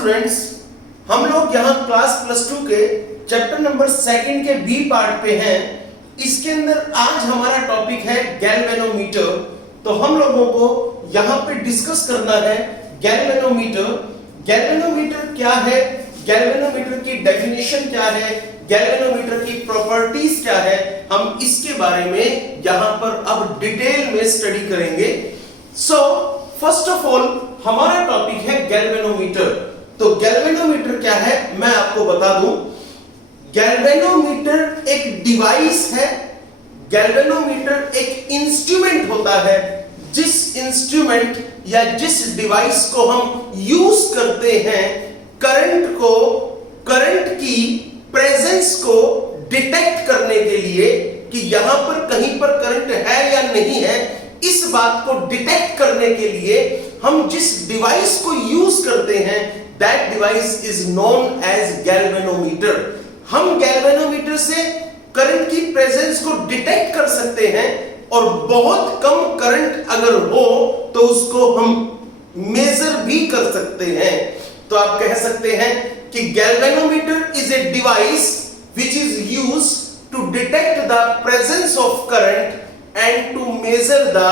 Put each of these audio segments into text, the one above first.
Students, हम लोग यहाँ क्लास +2 के चैप्टर नंबर 2 के बी पार्ट पे हैं। इसके अंदर आज हमारा टॉपिक है गैल्वेनोमीटर। तो हम लोगों को यहाँ पे डिस्कस करना है गैल्वेनोमीटर। गैल्वेनोमीटर क्या है, गैल्वेनोमीटर की डेफिनेशन क्या है, गैल्वेनोमीटर की प्रॉपर्टीज क्या है, हम इसके बारे में यहाँ पर अब डिटेल में स्टडी करेंगे। फर्स्ट ऑफ ऑल हमारा टॉपिक है गैल्वेनोमीटर। तो गैल्वेनोमीटर क्या है मैं आपको बता दूं। गैल्वेनोमीटर एक डिवाइस है, गैल्वेनोमीटर एक इंस्ट्रूमेंट होता है। जिस इंस्ट्रूमेंट या जिस डिवाइस को हम यूज करते हैं करंट की प्रेजेंस को डिटेक्ट करने के लिए कि यहां पर कहीं पर करंट है या नहीं है, इस बात को डिटेक्ट करने के लिए हम जिस डिवाइस को यूज करते हैं that device is known as galvanometer. हम गैल्वेनोमीटर से करंट की प्रेजेंस को डिटेक्ट कर सकते हैं और बहुत कम करंट अगर हो तो उसको हम मेजर भी कर सकते हैं। तो आप कह सकते हैं कि galvanometer is a device which is used to detect the presence of current and to measure the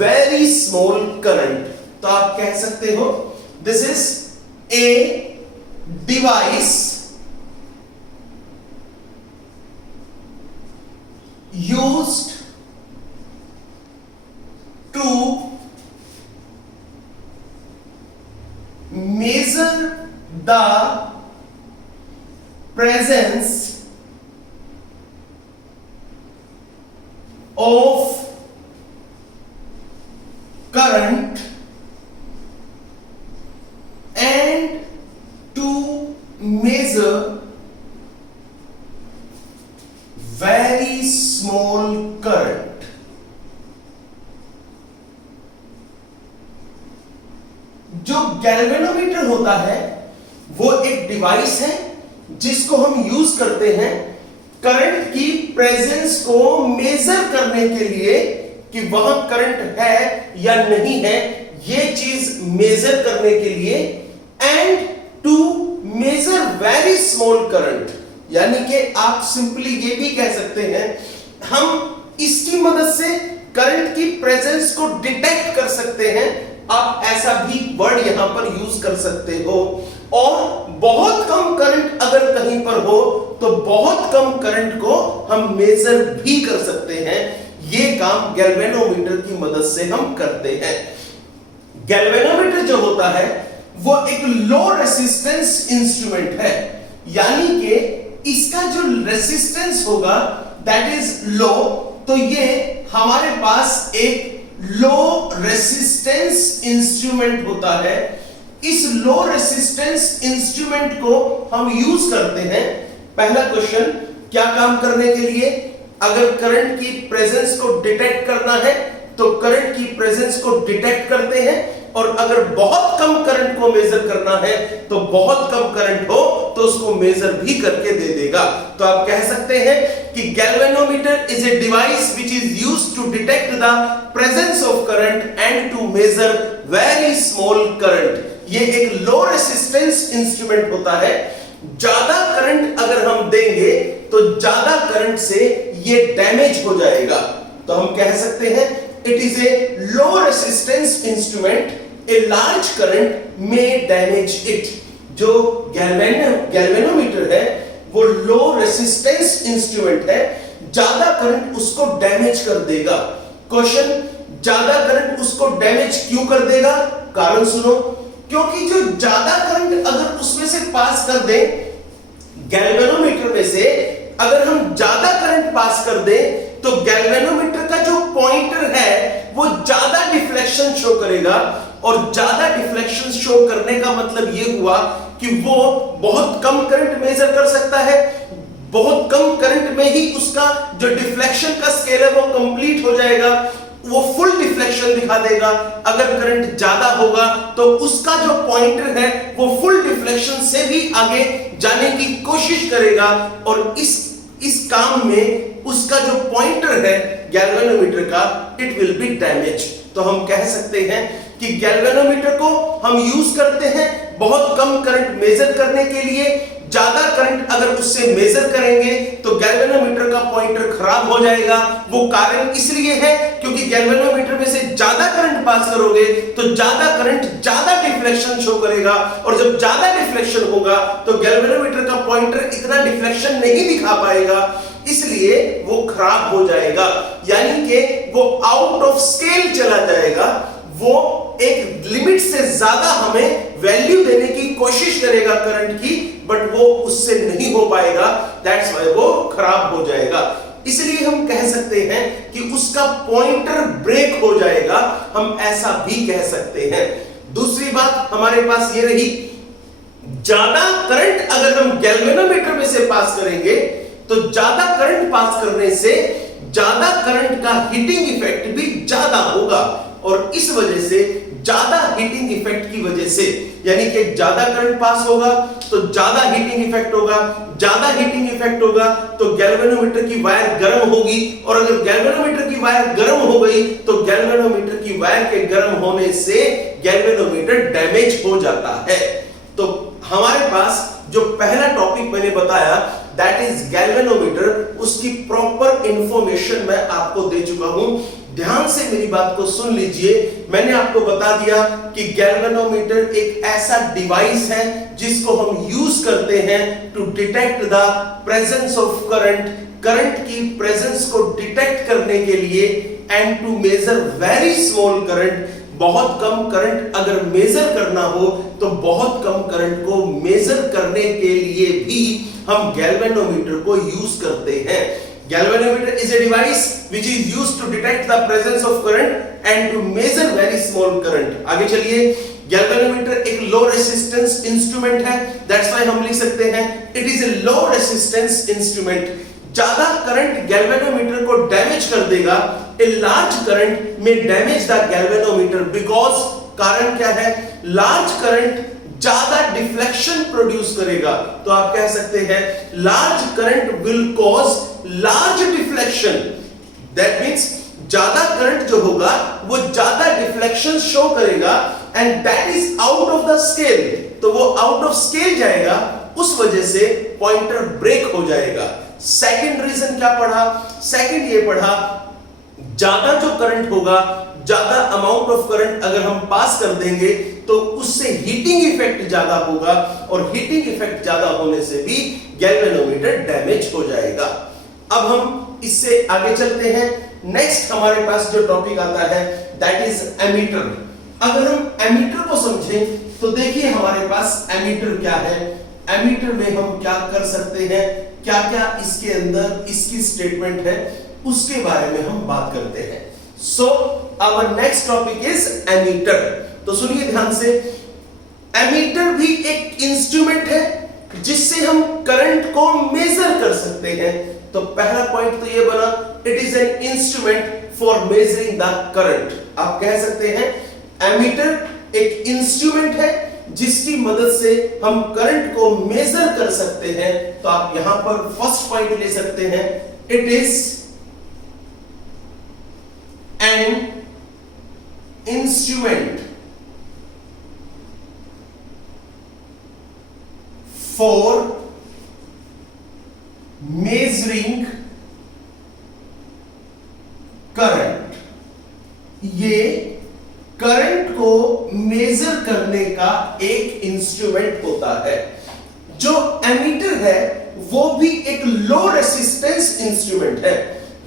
very small current. तो आप कह सकते हो this is a device used to measure the presence of current and to measure very small current. जो galvanometer होता है वो एक डिवाइस है जिसको हम यूज करते हैं करंट की प्रेजेंस को मेजर करने के लिए कि वहां करंट है या नहीं है, ये चीज मेजर करने के लिए, and to measure very small current. यानी कि आप सिंपली ये भी कह सकते हैं हम इसकी मदद से करंट की प्रेजेंस को डिटेक्ट कर सकते हैं। आप ऐसा भी वर्ड यहां पर यूज कर सकते हो। और बहुत कम करंट अगर कहीं पर हो तो बहुत कम करंट को हम मेजर भी कर सकते हैं। ये काम गैल्वेनोमीटर की मदद से हम करते हैं। गैल्वेनोमीटर जो होता है वो एक लो रेसिस्टेंस इंस्ट्रूमेंट है, यानी कि इसका जो रेसिस्टेंस होगा दैट इज लो। तो ये हमारे पास एक लो रेसिस्टेंस इंस्ट्रूमेंट होता है। इस लो रेसिस्टेंस इंस्ट्रूमेंट को हम यूज करते हैं पहला क्वेश्चन क्या काम करने के लिए, अगर करंट की प्रेजेंस को डिटेक्ट करना है तो करंट की प्रेजेंस को डिटेक्ट करते हैं, और अगर बहुत कम करंट को मेजर करना है तो बहुत कम करंट हो तो उसको मेजर भी करके दे देगा। तो आप कह सकते हैं कि galvanometer is a device which is used to detect the presence of current and to measure very small current. ये एक लो रेसिस्टेंस इंस्ट्रूमेंट होता है। ज्यादा करंट अगर हम देंगे तो ज्यादा करंट से ये डैमेज हो जाएगा। तो हम कह सकते हैं it is a low resistance instrument, a large current में डैमेज इट। जो गैल्वेनोमीटर है वो लो रेसिस्टेंस इंस्ट्रूमेंट है, ज्यादा करंट उसको डैमेज कर देगा। क्वेश्चन, ज्यादा करंट उसको डैमेज क्यों कर देगा? कारण सुनो। क्योंकि जो ज्यादा करंट अगर उसमें से पास कर दे, गैल्वेनोमीटर में से अगर हम ज्यादा करंट पास कर दें तो गैल्वेनोमीटर का जो पॉइंटर है वो ज्यादा डिफ्लेक्शन शो करेगा, और ज्यादा डिफ्लेक्शन शो करने का मतलब ये हुआ कि वो बहुत कम करंट मेजर कर सकता है। बहुत कम करंट में ही उसका जो डिफ्लेक्शन का स्केल है वो कंप्लीट हो जाएगा, वो फुल डिफ्लेक्शन दिखा देगा। अगर करंट ज्यादा होगा तो उसका जो पॉइंटर है वो फुल डिफ्लेक्शन से भी आगे जाने की कोशिश करेगा, और इस काम में उसका जो पॉइंटर है गैल्वेनोमीटर का इट विल बी डैमेज। तो हम कह सकते हैं कि गैल्वेनोमीटर को हम यूज करते हैं बहुत कम करंट मेजर करने के लिए। ज्यादा करंट अगर उससे मेजर करेंगे तो गैल्वेनोमीटर का पॉइंटर खराब हो जाएगा। वो कारण इसलिए है क्योंकि गैल्वेनोमीटर में से ज्यादा करंट पास करोगे तो ज्यादा करंट ज्यादा डिफ्लेक्शन शो करेगा, और जब ज्यादा डिफ्लेक्शन होगा तो गैल्वेनोमीटर का पॉइंटर इतना डिफ्लेक्शन नहीं दिखा पाएगा, इसलिए वो खराब हो जाएगा, यानी कि वो आउट ऑफ स्केल चला जाएगा। वो एक लिमिट से ज्यादा हमें वैल्यू देने की कोशिश करेगा करंट की, बट वो उससे नहीं हो पाएगा, दैट्स व्हाई वो खराब हो जाएगा। इसलिए हम कह सकते हैं कि उसका पॉइंटर ब्रेक हो जाएगा, हम ऐसा भी कह सकते हैं। दूसरी बात हमारे पास ये रही, ज्यादा करंट अगर हम गैल्वेनोमीटर में से पास करेंगे तो ज्यादा करंट पास करने से ज्यादा करंट का हीटिंग इफेक्ट भी ज्यादा होगा, और इस वजह से ज्यादा हीटिंग इफेक्ट की वजह से, यानी कि ज्यादा करंट पास होगा तो ज्यादा हीटिंग इफेक्ट होगा, ज्यादा हीटिंग इफेक्ट होगा तो गैल्वेनोमीटर की वायर गर्म होगी, और अगर गैल्वेनोमीटर की वायर गर्म हो गई तो गैल्वेनोमीटर की वायर के गर्म होने से गैल्वेनोमीटर डैमेज हो जाता है। तो हमारे पास जो पहला टॉपिक मैंने बताया दैट इज गैल्वेनोमीटर, उसकी प्रॉपर इंफॉर्मेशन मैं आपको दे चुका हूं। ध्यान से मेरी बात को सुन लीजिए। मैंने आपको बता दिया कि गैल्वेनोमीटर एक ऐसा डिवाइस है जिसको हम यूज करते हैं to detect the presence of current, current की प्रेजेंस को डिटेक्ट करने के लिए, and to measure very small current. बहुत कम करंट अगर मेजर करना हो तो बहुत कम करंट को मेजर करने के लिए भी हम गैल्वेनोमीटर को यूज करते हैं। Galvanometer is a device which is used to detect the presence of current and to measure very small current. आगे चलिए, गैल्वेनोमीटर एक लो रेसिस्टेंस इंस्ट्रूमेंट है, दैट्स व्हाई हम लिख सकते हैं it is a low resistance instrument. ज्यादा करंट गैल्वेनोमीटर को डैमेज कर देगा, ए लार्ज करंट में डैमेज द गैल्वेनोमीटर, बिकॉज कारण क्या है, लार्ज करंट ज्यादा डिफ्लेक्शन प्रोड्यूस करेगा। तो आप कह सकते हैं large current will cause large deflection, that means ज्यादा करंट जो होगा वो ज्यादा डिफ्लेक्शन शो करेगा, and that is out of the scale. तो वो आउट ऑफ स्केल जाएगा, उस वजह से पॉइंटर ब्रेक हो जाएगा। सेकंड रीजन क्या पढ़ा, सेकंड ये पढ़ा, ज्यादा जो करंट होगा, ज्यादा अमाउंट ऑफ करंट अगर हम पास कर देंगे तो उससे हीटिंग इफेक्ट ज्यादा होगा, और हीटिंग इफेक्ट ज्यादा होने से भी गैल्वेनोमीटर डैमेज हो जाएगा। अब हम इससे आगे चलते हैं। नेक्स्ट हमारे पास जो टॉपिक आता है दैट इज एमीटर। अगर हम एमीटर को समझें तो देखिए हमारे पास एमीटर क्या है, एमीटर में हम क्या कर सकते हैं, क्या क्या इसके अंदर इसकी स्टेटमेंट है, उसके बारे में हम बात करते हैं। So our next topic is ammeter. तो सुनिए ध्यान से, एमीटर भी एक इंस्ट्रूमेंट है जिससे हम करंट को मेजर कर सकते हैं। तो पहला पॉइंट तो ये बना, it is an instrument for measuring the current. आप कह सकते हैं एमीटर एक इंस्ट्रूमेंट है जिसकी मदद से हम करंट को मेजर कर सकते हैं। तो आप यहां पर फर्स्ट पॉइंट ले सकते हैं, it is an instrument for measuring current. ये करंट को मेजर करने का एक इंस्ट्रूमेंट होता है। जो एमीटर है वो भी एक लो रेसिस्टेंस इंस्ट्रूमेंट है।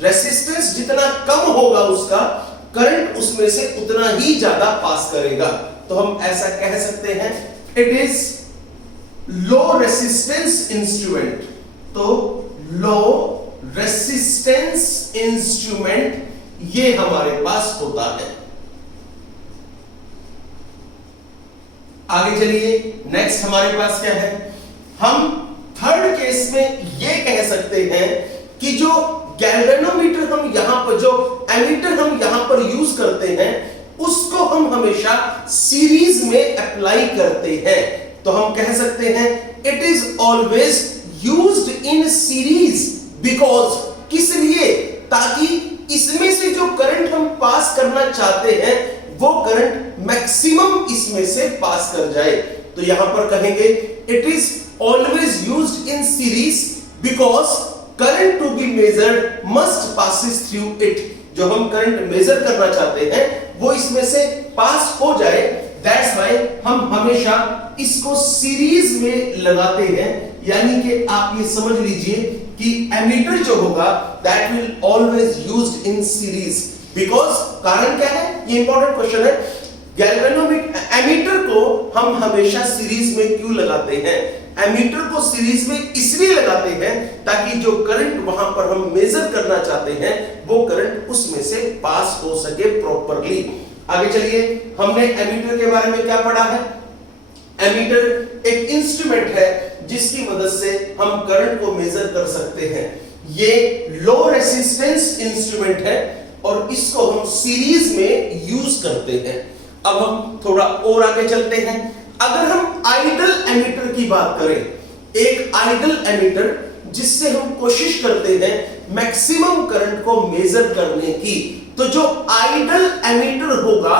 रेसिस्टेंस जितना कम होगा उसका, करंट उसमें से उतना ही ज्यादा पास करेगा। तो हम ऐसा कह सकते हैं it is low resistance instrument. तो लो रेसिस्टेंस इंस्ट्रूमेंट ये हमारे पास होता है। आगे चलिए, नेक्स्ट हमारे पास क्या है, हम थर्ड केस में ये कह सकते हैं कि जो गैल्वेनोमीटर हम यहां पर, जो एमीटर हम यहां पर यूज करते हैं, उसको हम हमेशा सीरीज में अप्लाई करते हैं। तो हम कह सकते हैं it is always used in series, because किस लिए, ताकि इसमें से जो करंट हम पास करना चाहते हैं वो करंट मैक्सिमम इसमें से पास कर जाए। तो यहां पर कहेंगे it is always used in series because current to be measured must passes through it. जो हम करंट मेजर करना चाहते हैं वो इसमें से पास हो जाए, दैट्स व्हाई हम हमेशा इसको सीरीज में लगाते हैं। यानी कि आप ये समझ लीजिए कि एमीटर जो होगा that will always used in series because कारण क्या है, ये इंपॉर्टेंट क्वेश्चन है। गैल्वेनोमीटर एमीटर को हम हमेशा सीरीज में क्यों लगाते हैं? एमीटर को सीरीज में इसलिए लगाते हैं ताकि जो करंट वहां पर हम मेजर करना चाहते हैं वो करंट उसमें से पास हो सके प्रॉपरली। आगे चलिए, हमने एमीटर के बारे में क्या पढ़ा है? एमीटर एक इंस्ट्रूमेंट है जिसकी मदद से हम करंट को मेजर कर सकते हैं। ये लो रेसिस्टेंस इंस्ट्रूमेंट है और इसको हम सीरीज में यूज करते हैं। अब हम थोड़ा और आगे चलते हैं। अगर हम आइडल एमीटर की बात करें, एक आइडल एमीटर जिससे हम कोशिश करते हैं मैक्सिमम करंट को मेजर करने की, तो जो आइडल एमीटर होगा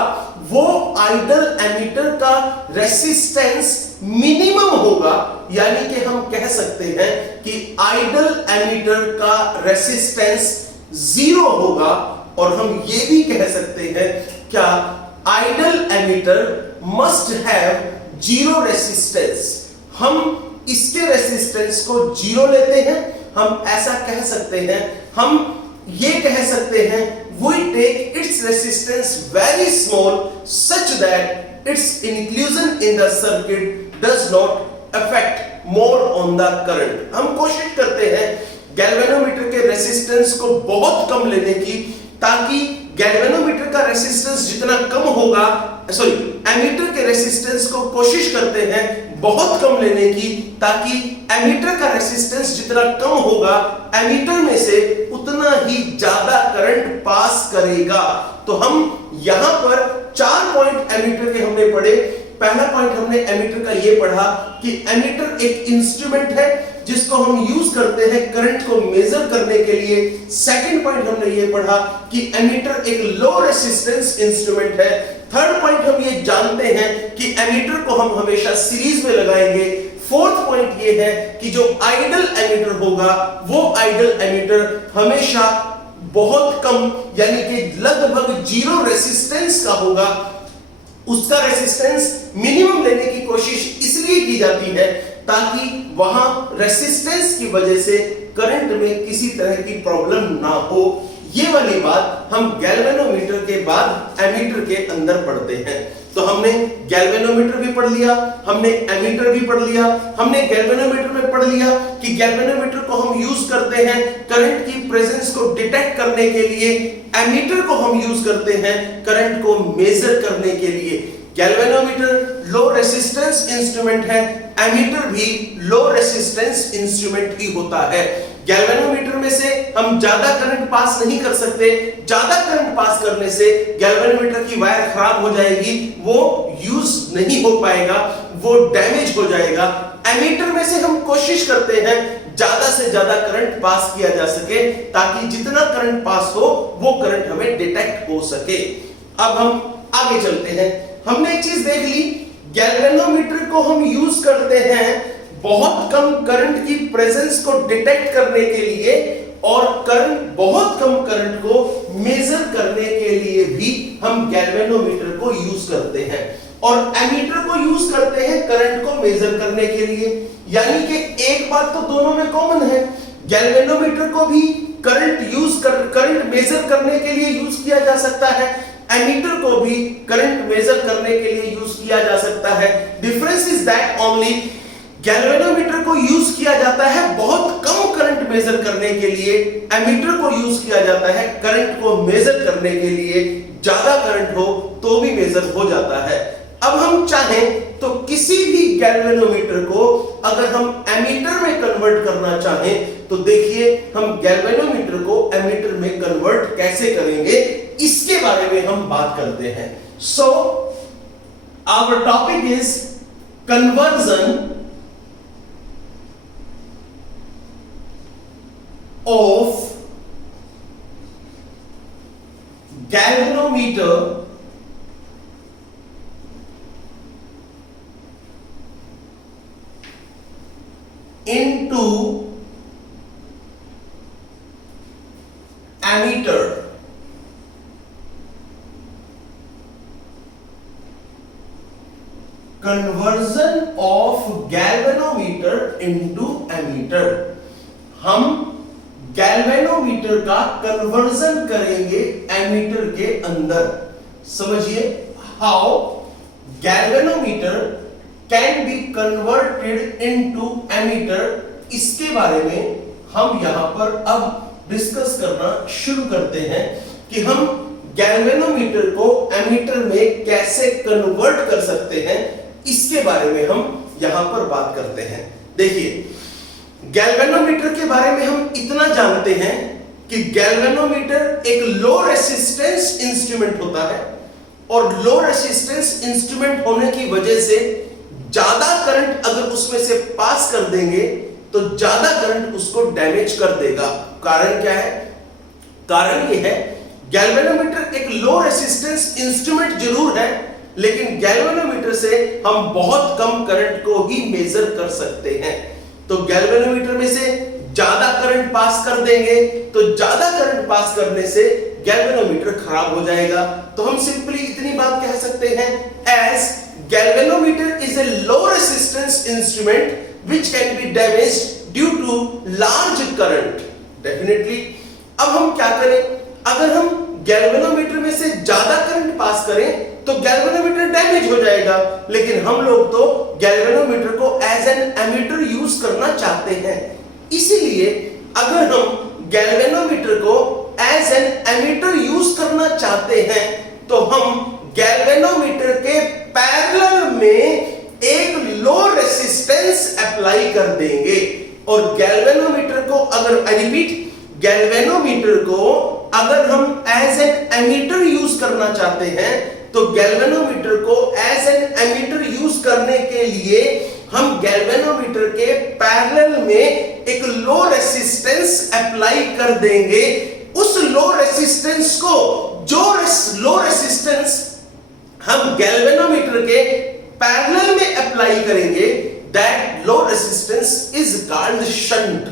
वो आइडल एमीटर का रेसिस्टेंस मिनिमम होगा। यानी कि हम कह सकते हैं कि आइडल एमीटर का रेसिस्टेंस 0 होगा। और हम ये भी कह सकते हैं क्या ideal ammeter must have 0 resistance. हम इसके रेसिस्टेंस को 0 लेते हैं। हम ऐसा कह सकते हैं, हम ये कह सकते हैं we take its resistance very small such that its inclusion in the circuit does not affect more on the current। हम कोशिश करते हैं गैल्वेनोमीटर के रेसिस्टेंस को बहुत कम लेने की, ताकि गैल्वेनोमीटर का रेसिस्टेंस जितना कम होगा, एमीटर के रेसिस्टेंस को कोशिश करते हैं बहुत कम लेने की, ताकि एमीटर का रेसिस्टेंस जितना कम होगा एमीटर में से उतना ही ज्यादा करंट पास करेगा। तो हम यहां पर 4 पॉइंट एमीटर के हमने पढ़े। पहला पॉइंट हमने एमीटर का ये पढ़ा कि एमीटर एक इंस्ट्रूमेंट है जिसको हम यूज करते हैं करंट को मेजर करने के लिए। सेकंड पॉइंट हमने ये पढ़ा कि एमीटर एक लो रेसिस्टेंस इंस्ट्रूमेंट है। थर्ड पॉइंट हम ये जानते हैं कि एमीटर को हम हमेशा सीरीज में लगाएंगे। फोर्थ पॉइंट ये है कि जो आइडल एमीटर होगा वो आइडल एमीटर हमेशा बहुत कम यानी कि लगभग 0 रेसिस्टेंस का होगा। उसका रेसिस्टेंस मिनिमम लेने की कोशिश इसलिए की जाती है ताकि वहां रेसिस्टेंस की वजह से करंट में किसी तरह की प्रॉब्लम ना हो। ये वाली बात हम गैल्वेनोमीटर के बाद एमीटर के अंदर पढ़ते हैं। तो हमने गैल्वेनोमीटर भी पढ़ लिया, हमने एमीटर भी पढ़ लिया। हमने गैल्वेनोमीटर में पढ़ लिया कि गैल्वेनोमीटर को हम यूज करते हैं करंट की प्रेजेंस को डिटेक्ट करने के लिए, एमीटर को हम यूज करते हैं करंट को मेजर करने के लिए। गैल्वेनोमीटर लो रेसिस्टेंस इंस्ट्रूमेंट है, एमीटर भी लो रेसिस्टेंस इंस्ट्रूमेंट ही होता है। गैल्वेनोमीटर में से हम ज्यादा करंट पास नहीं कर सकते। ज्यादा करंट पास करने से गैल्वेनोमीटर की वायर खराब हो जाएगी, वो यूज नहीं हो पाएगा, वो डैमेज हो जाएगा। एमीटर में से हम कोशिश करते हैं ज्यादा से ज्यादा करंट पास किया जा सके ताकि जितना करंट पास हो वो करंट हमें डिटेक्ट हो सके। अब हम आगे चलते हैं। हमने एक चीज देख ली, गैल्वेनोमीटर को हम यूज करते हैं बहुत कम करंट की प्रेजेंस को डिटेक्ट करने के लिए और बहुत कम करंट को मेजर करने के लिए भी हम गैल्वेनोमीटर को यूज करते हैं। और एमीटर को यूज करते हैं करंट को मेजर करने के लिए। यानी कि एक बात तो दोनों में कॉमन है, गैल्वेनोमीटर को भी करंट मेजर करने के लिए यूज किया जा सकता है, एमीटर को भी करंट मेजर करने के लिए यूज किया जा सकता है। Difference is that only galvanometer को यूज किया जाता है बहुत कम करंट मेजर करने के लिए, एमीटर को यूज किया जाता है करंट को मेजर करने के लिए। ज्यादा करंट हो तो भी मेजर हो जाता है। अब हम चाहें तो किसी भी गैल्वेनोमीटर को अगर हम एमीटर में कन्वर्ट करना चाहें तो देखिए हम गैल्वेनोमीटर को एमीटर में कन्वर्ट कैसे करेंगे, इसके बारे में हम बात करते हैं। So our topic is conversion of galvanometer into ammeter. Conversion of galvanometer into ammeter. हम गैल्वेनोमीटर का कन्वर्जन करेंगे एमीटर के अंदर. समझिए how galvanometer can be converted into ammeter. इसके बारे में हम यहां पर अब डिस्कस करना शुरू करते हैं कि हम गैल्वेनोमीटर को एमीटर में कैसे कन्वर्ट कर सकते हैं. इसके बारे में हम यहां पर बात करते हैं. देखिए गैल्वेनोमीटर के बारे में हम इतना जानते हैं कि गैल्वेनोमीटर एक लो रेसिस्टेंस इंस्ट्रूमेंट होता है और लो रेसिस्टेंस इंस्ट्रूमेंट होने की वजह से ज्यादा करंट अगर उसमें से पास कर देंगे तो ज्यादा करंट उसको डैमेज कर देगा. कारण क्या है? कारण यह है गैल्वेनोमीटर एक लो रेसिस्टेंस इंस्ट्रूमेंट जरूर है लेकिन गैल्वेनोमीटर से हम बहुत कम करंट को ही मेजर कर सकते हैं. तो गैल्वेनोमीटर में से ज्यादा करंट पास कर देंगे तो ज्यादा करंट पास करने से गैल्वेनोमीटर खराब हो जाएगा. तो हम सिंपली इतनी बात कह सकते हैं as galvanometer is a low resistance instrument which can be damaged due to large current. Definitely अब हम क्या करें? अगर हम गैल्वेनोमीटर में से ज्यादा करंट पास करें तो गैल्वेनोमीटर डैमेज हो जाएगा. लेकिन हम लोग तो गैल्वेनोमीटर को एज एन एमीटर यूज करना चाहते हैं. इसीलिए अगर हम गैल्वेनोमीटर को एज एन एमीटर यूज करना चाहते हैं तो हम गैल्वेनोमीटर के पैरेलल में एक लो रेसिस्टेंस अप्लाई कर देंगे. और गैल्वेनोमीटर को अगर आई रिपीट गैल्वेनोमीटर को अगर हम एज एन एमीटर यूज करना चाहते हैं तो गैल्वेनोमीटर को एज एन एमीटर यूज करने के लिए हम गैल्वेनोमीटर के पैरेलल में एक लो रेसिस्टेंस अप्लाई कर देंगे. उस लो रेसिस्टेंस को जो लो रेसिस्टेंस हम गैल्वेनोमीटर के पैरेलल में अप्लाई करेंगे that low resistance is called shunt.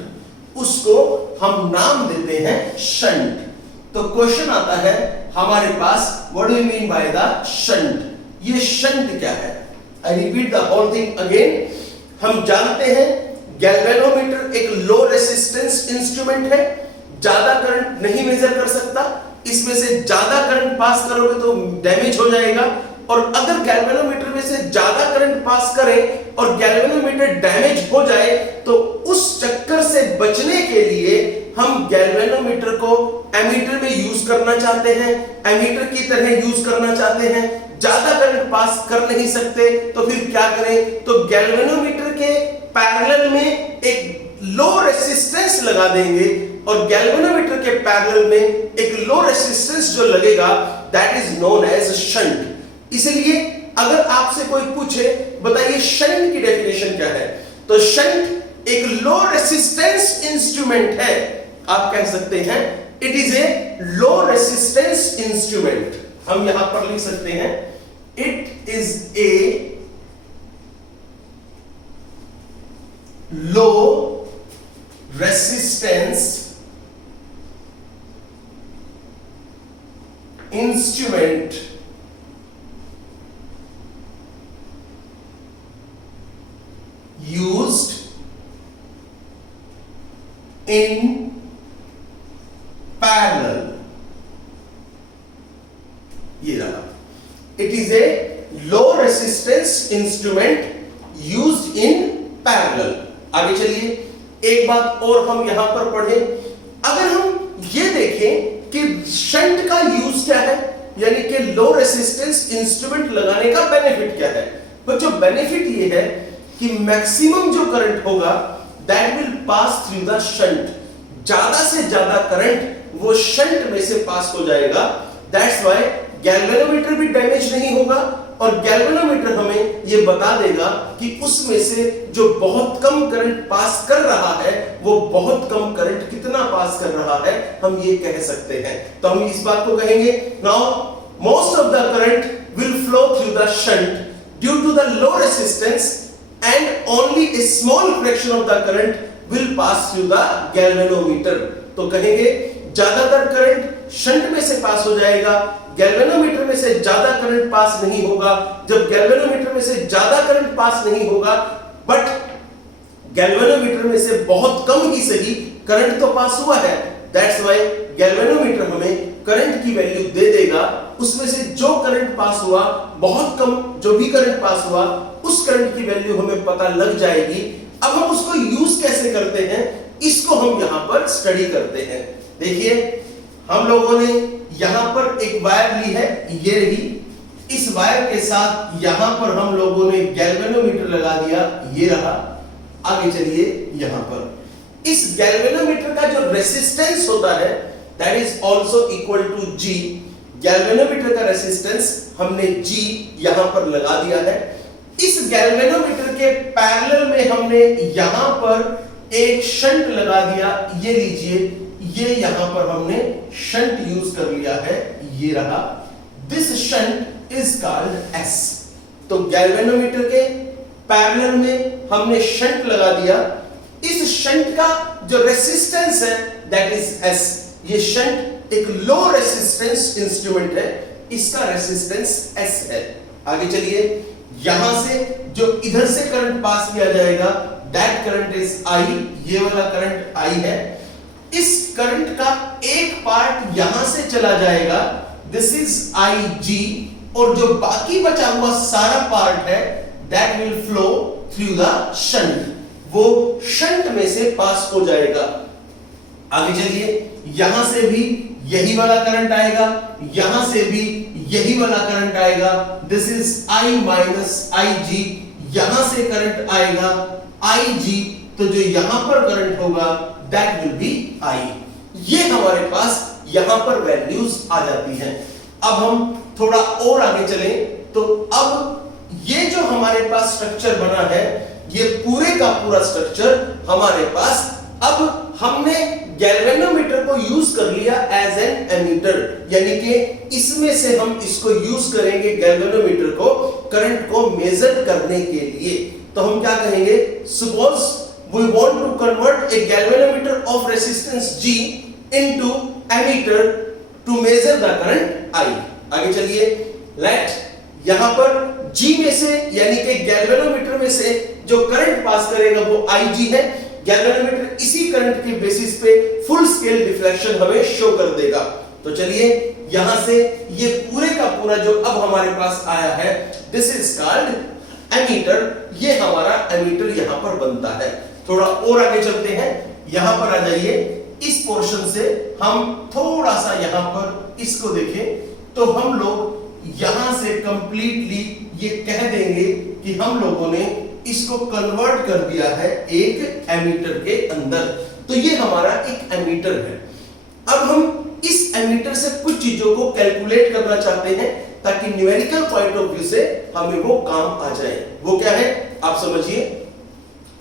उसको हम नाम देते हैं शंट. तो क्वेश्चन आता है हमारे पास what do you mean by the shunt. ये शंट क्या है? I repeat the whole thing again. हम जानते हैं गैल्वेनोमीटर एक लो रेसिस्टेंस इंस्ट्रूमेंट है. ज्यादा करंट नहीं मेजर कर सकता. इसमें से ज्यादा करंट पास करोगे तो डैमेज हो जाएगा. और अगर गैल्वेनोमीटर में से ज्यादा करंट पास करें और गैल्वेनोमीटर डैमेज हो जाए तो उस चक्कर से बचने के लिए हम गैल्वेनोमीटर को एमीटर में यूज करना चाहते हैं. एमीटर की तरह यूज करना चाहते हैं. ज्यादा करंट पास कर नहीं सकते तो फिर क्या करें? तो गैल्वेनोमीटर के पैरेलल में एक लो रेसिस्टेंस लगा देंगे और गैल्वेनोमीटर के पैरेलल में एक लो रेसिस्टेंस जो लगेगा that is known as shunt. इसलिए अगर आपसे कोई पूछे बताइए शंट की डेफिनेशन क्या है तो शंट एक लो रेसिस्टेंस इंस्ट्रूमेंट है. आप कह सकते हैं it is a low resistance instrument. हम यहां पर लिख सकते हैं it is a low resistance instrument used in parallel. ये रहा. It is a low resistance instrument used in parallel. आगे चलिए एक बात और हम यहां पर पढ़ें. अगर हम ये देखें कि शंट का यूज क्या है यानी कि लो रेसिस्टेंस इंस्ट्रूमेंट लगाने का बेनिफिट क्या है. तो जो बेनिफिट ये है कि मैक्सिमम जो करंट होगा that will pass through the shunt. ज्यादा से ज्यादा करंट वो शंट में से पास हो जाएगा. दैट्स व्हाई गैल्वेनोमीटर भी डैमेज नहीं होगा और गैल्वेनोमीटर हमें ये बता देगा कि उसमें से जो बहुत कम करंट पास कर रहा है वो बहुत कम करंट कितना पास कर रहा है हम ये कह सकते हैं. तो हम इस बात को कहेंगे now most of the current will flow through the shunt due to the low resistance and only a small fraction of the current will pass through the galvanometer। तो कहेंगे ज्यादातर करंट शंट में से पास हो जाएगा, गैल्वेनोमीटर में से ज्यादा करंट पास नहीं होगा। जब गैल्वेनोमीटर में से ज्यादा करंट पास नहीं होगा, बट गैल्वेनोमीटर में से बहुत कम ही सही करंट तो पास हुआ है, दैट्स व्हाई गैल्वेनोमीटर हमें करंट की वैल्यू दे देगा। उसमें से जो करंट पास हुआ, बहुत कम जो भी करंट पास हुआ, उस करंट की वैल्यू हमें पता लग जाएगी। अब हम उसको यूज कैसे करते हैं, इसको हम यहां पर स्टडी करते हैं। देखिए, हम लोगों ने यहां पर एक वायर ली है, ये रही। इस वायर के साथ यहां पर हम लोगों ने गैल्वेनोमीटर लगा दिया, ये रहा। आगे चलिए, यहां पर इस गैल्वेनोमीटर का जो रेसिस्टेंस होता है that is also equal to G। Galvanometer का रेसिस्टेंस हमने G यहां पर लगा दिया है। इस गैल्वेनोमीटर के पैरेलल में हमने यहां पर एक शंट लगा दिया, ये लीजिए, ये यहां पर हमने शंट यूज कर लिया है, ये रहा। This shunt is called S। तो गैल्वेनोमीटर के पैरेलल में हमने शंट लगा दिया। इस शंट का जो रेसिस्टेंस है दैट इज S। ये शंट एक लो रेसिस्टेंस इंस्ट्रूमेंट है, इसका रेसिस्टेंस S है। आगे चलिए, यहां से जो इधर से करंट पास किया जाएगा दैट करंट इज I। ये वाला करंट I है। इस करंट का एक पार्ट यहां से चला जाएगा, दिस इज IG, और जो बाकी बचा हुआ सारा पार्ट है that will flow through the shunt. वो शंट में से पास हो जाएगा। आगे चलिए, यहां से भी यही वाला करंट आएगा, यहां से भी यही वाला करंट आएगा, this is I minus IG। यहां से करंट आएगा IG, तो जो यहां पर करंट होगा दैट विल बी I। ये हमारे पास यहां पर वैल्यूज आ जाती हैं। अब हम थोड़ा और आगे चलें, तो अब ये जो हमारे पास स्ट्रक्चर बना है, ये पूरे का पूरा स्ट्रक्चर हमारे पास, अब हमने गैल्वेनोमीटर को यूज कर लिया एज एन एमीटर, यानी कि इसमें से हम इसको यूज करेंगे गैल्वेनोमीटर को करंट को मेजर करने के लिए। तो हम क्या कहेंगे, suppose we want to convert a galvanometer of resistance G into ammeter to measure the current I। आगे चलिए, लेट यहां पर G में से यानी कि गैल्वेनोमीटर में से जो करंट पास करेगा वो IG है। गैल्वेनोमीटर इसी करंट के बेसिस पे फुल स्केल डिफ्लेक्शन हमें शो कर देगा। तो चलिए, यहां से ये पूरे का पूरा जो अब हमारे पास आया है दिस इज कॉल्ड एमीटर। ये हमारा एमीटर यहां पर बनता है। थोड़ा और आगे चलते हैं, यहां पर आ जाइए। इस पोर्शन से हम थोड़ा सा यहां पर इसको देखें तो हम लोग यहां से कंप्लीटली ये कह देंगे कि हम लोगों ने इसको कन्वर्ट कर दिया है एक एमीटर के अंदर। तो ये हमारा एक एमीटर है। अब हम इस एमीटर से कुछ चीजों को कैलकुलेट करना चाहते हैं ताकि न्यूमेरिकल पॉइंट ऑफ व्यू से हमें वो काम आ जाए। वो क्या है आप समझिए।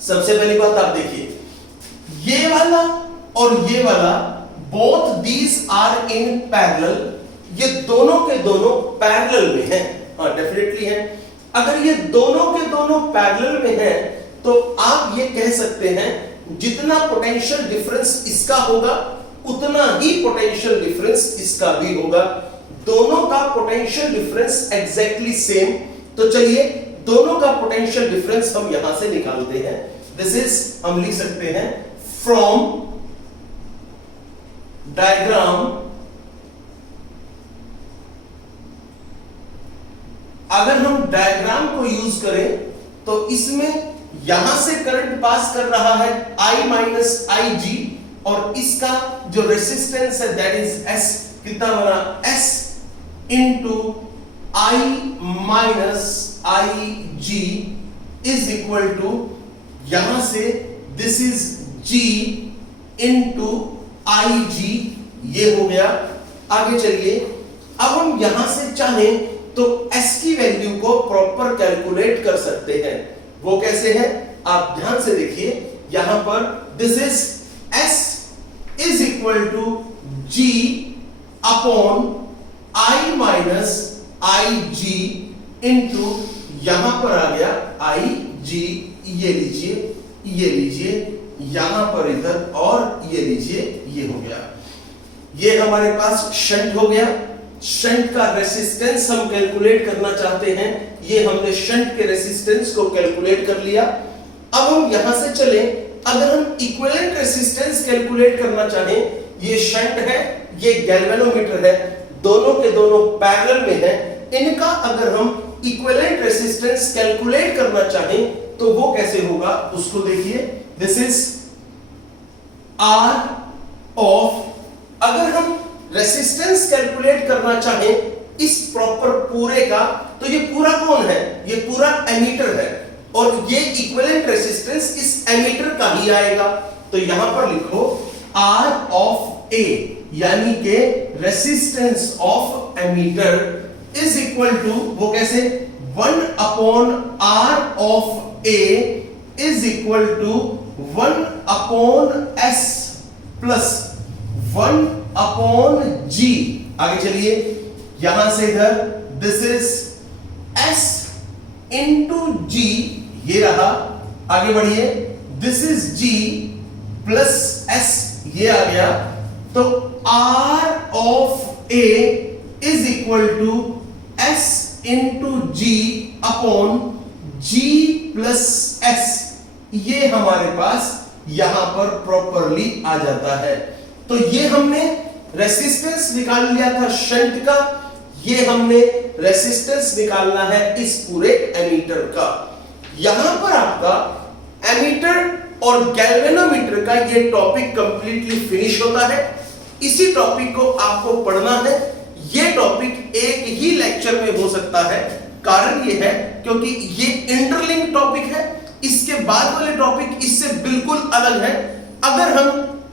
सबसे पहली बात आप देखिए, ये वाला और ये वाला both these are in parallel. ये दोनों के दोनों पैरेलल में हैं। हाँ, डेफिनेटली है। अगर ये दोनों के दोनों पैरेलल में हैं तो आप ये कह सकते हैं जितना पोटेंशियल डिफरेंस इसका होगा उतना ही पोटेंशियल डिफरेंस इसका भी होगा। दोनों का पोटेंशियल डिफरेंस एग्जैक्टली सेम। तो चलिए, दोनों का पोटेंशियल डिफरेंस हम यहां से निकालते हैं। दिस इज, हम लिख सकते हैं फ्रॉम डायग्राम। अगर हम डायग्राम को यूज करें तो इसमें यहां से करंट पास कर रहा है I माइनस IG, और इसका जो रेसिस्टेंस है दैट इज S। कितना बना, S into I minus IG is equal to, यहां से this is G into IG, ये हो गया। आगे चलिए, अब हम यहां से चाहें तो S की वैल्यू को प्रॉपर कैलकुलेट कर सकते हैं। वो कैसे है आप ध्यान से देखिए। यहां पर this is S is equal to G upon I minus IG into, यहां पर आ गया IG लीजिए, ये लीजिए, यहां पर इधर, और ये लीजिए, ये हो गया। ये हमारे पास शंट हो गया। शंट का रेसिस्टेंस हम कैलकुलेट करना चाहते हैं, ये हमने शंट के रेसिस्टेंस को कैलकुलेट कर लिया। अब हम यहां से चलें, अगर हम इक्विवेलेंट रेसिस्टेंस कैलकुलेट करना चाहें, ये शंट है, ये गैल्वेनोमीटर है, दोनों के दोनों पैरेलल में है, इनका अगर हम इक्विवेलेंट रेसिस्टेंस कैलकुलेट करना चाहें तो वो कैसे होगा उसको देखिए। दिस इज आर ऑफ, अगर हम रेसिस्टेंस कैलकुलेट करना चाहें इस प्रॉपर पूरे का, तो ये पूरा कौन है, ये पूरा एमीटर है, और ये इक्विवेलेंट रेसिस्टेंस इस एमीटर का ही आएगा। तो यहां पर लिखो R ऑफ A, यानी के resistance of ammeter is equal to, वो कैसे, 1 upon R of A is equal to 1 upon S plus 1 upon G। आगे चलिए, यहां से इधर, this is S into G, ये रहा। आगे बढ़िए, this is G plus S, ये आ गया। तो R of A is equal to S into G upon G plus S, ये हमारे पास यहां पर प्रॉपरली आ जाता है। तो ये हमने रेसिस्टेंस निकाल लिया था शंट का, ये हमने रेसिस्टेंस निकालना है इस पूरे एमीटर का। यहां पर आपका एमीटर और गैल्वेनोमीटर का ये टॉपिक कंप्लीटली फिनिश होता है। इसी टॉपिक को आपको पढ़ना है। ये टॉपिक एक ही लेक्चर में हो सकता है, कारण ये है क्योंकि ये इंटरलिंक टॉपिक है। इसके बाद वाले टॉपिक इससे बिल्कुल अलग है। अगर हम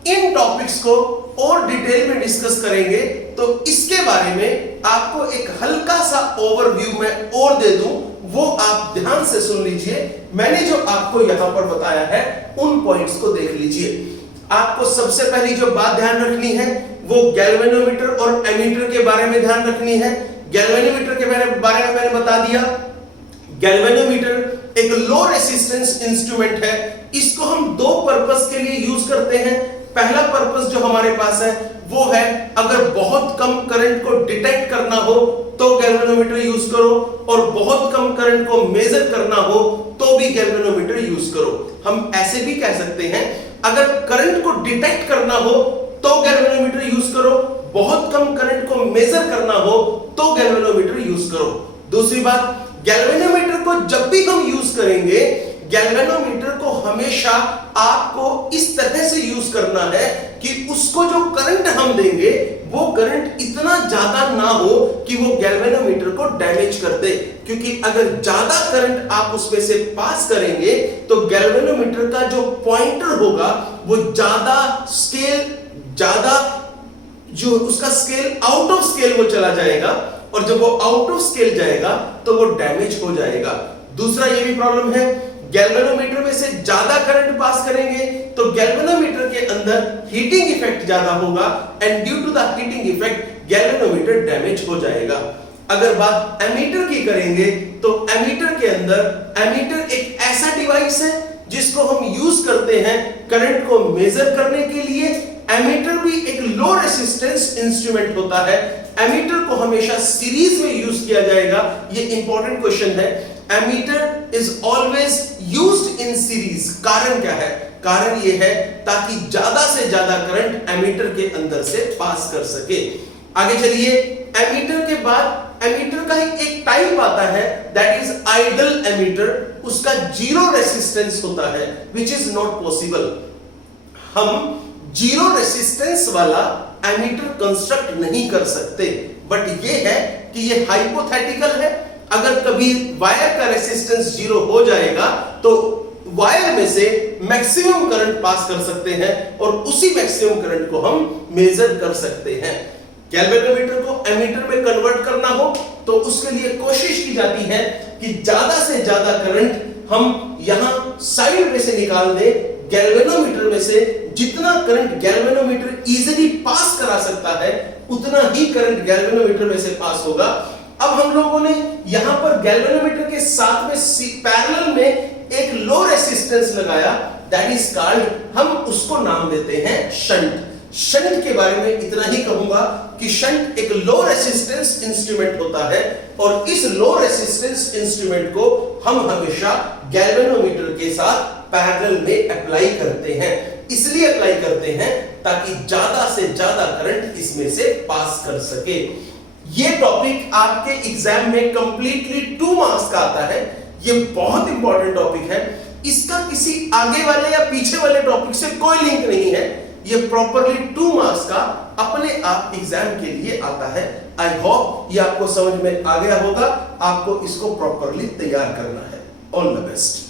इन टॉपिक्स को और डिटेल में डिस्कस करेंगे तो इसके बारे में आपको एक हल्का सा ओवरव्यू में और दे दूं, वो आप ध्यान से सुन लीजिए। मैंने जो आपको यहां पर बताया है उन पॉइंट्स को देख लीजिए। आपको सबसे पहली जो बात ध्यान रखनी है वो गैल्वेनोमीटर और एमीटर के बारे में ध्यान रखनी है। गैल्वेनोमीटर के बारे में मैंने बता दिया। गैल्वेनोमीटर एक लो रेसिस्टेंस इंस्ट्रूमेंट है। इसको हम दो पर्पस के लिए यूज करते हैं। पहला पर्पस जो हमारे पास है वो है अगर बहुत कम करंट को डिटेक्ट करना हो तो गैल्वेनोमीटर यूज करो, और बहुत कम करंट को मेजर करना हो तो भी गैल्वेनोमीटर यूज करो। हम ऐसे भी कह सकते हैं अगर करंट को डिटेक्ट करना हो तो गैल्वेनोमीटर यूज करो, बहुत कम करंट को मेजर करना हो तो गैल्वेनोमीटर यूज करो। दूसरी बात, गैल्वेनोमीटर को जब भी हम यूज करेंगे, गैल्वेनोमीटर को हमेशा आपको इस तरह से यूज करना है कि उसको जो करंट हम देंगे वो करंट इतना ज्यादा ना हो कि वो गैल्वेनोमीटर को डैमेज कर दे। क्योंकि अगर ज्यादा करंट आप उसमें से पास करेंगे तो गैल्वेनोमीटर का जो पॉइंटर होगा वो जो उसका स्केल आउट ऑफ स्केल वो चला जाएगा, और जब वो आउट ऑफ स्केल जाएगा तो वो डैमेज हो जाएगा। दूसरा ये भी प्रॉब्लम है, गैल्वेनोमीटर में से ज्यादा करंट पास करेंगे तो गैल्वेनोमीटर के अंदर हीटिंग इफेक्ट ज्यादा होगा, and due to the heating effect galvanometer damage हो जाएगा। अगर बात एमीटर की करेंगे तो एमीटर के अंदर, एमीटर एक ऐसा डिवाइस है जिसको हम यूज करते हैं करंट को मेजर करने के लिए। एमीटर भी एक लो रेसिस्टेंस इंस्ट्रूमेंट होता है। एमीटर को हमेशा सीरीज में यूज किया जाएगा, ये इंपॉर्टेंट क्वेश्चन है। Ammeter is always used in series. कारण क्या है? कारण ये है ताकि ज्यादा से ज्यादा करंट एमीटर के अंदर से पास कर सके। आगे चलिए, एमीटर के बाद एमीटर का एक टाइप आता है दैट इज आइडल एमीटर। उसका जीरो रेसिस्टेंस होता है, विच इज नॉट पॉसिबल। हम जीरो रेसिस्टेंस वाला एमीटर कंस्ट्रक्ट नहीं कर सकते, बट ये है कि ये हाइपोथेटिकल है। अगर कभी वायर का रेसिस्टेंस जीरो हो जाएगा तो वायर में से मैक्सिमम करंट पास कर सकते हैं और उसी मैक्सिमम करंट को हम मेजर कर सकते हैं। गैल्वेनोमीटर को एमीटर में कन्वर्ट करना हो तो उसके लिए कोशिश की जाती है कि ज्यादा से ज्यादा करंट हम यहां साइड में से निकाल दें। गैल्वेनोमीटर में से जितना करंट गैल्वेनोमीटर इजीली पास करा सकता है उतना ही करंट गैल्वेनोमीटर में से पास होगा। अब हम लोगों ने यहां पर गैल्वेनोमीटर के साथ में पैरेलल में एक लो रेसिस्टेंस लगाया, दैट इज कॉल्ड, हम उसको नाम देते हैं शंट। शंट के बारे में इतना ही कहूंगा कि शंट एक लो रेसिस्टेंस इंस्ट्रूमेंट होता है और इस लो रेसिस्टेंस इंस्ट्रूमेंट को हम हमेशा गैल्वेनोमीटर के साथ पैरेलल में अप्लाई करते हैं। इसलिए अप्लाई करते हैं ताकि ज्यादा से ज्यादा करंट इसमें से पास कर सके। ये टॉपिक आपके एग्जाम में कंप्लीटली 2 मार्क्स का आता है। ये बहुत इंपॉर्टेंट टॉपिक है, इसका किसी आगे वाले या पीछे वाले टॉपिक से कोई लिंक नहीं है। ये प्रॉपरली 2 मार्क्स का अपने आप एग्जाम के लिए आता है। आई होप ये आपको समझ में आ गया होगा। आपको इसको प्रॉपरली तैयार करना है। All the best.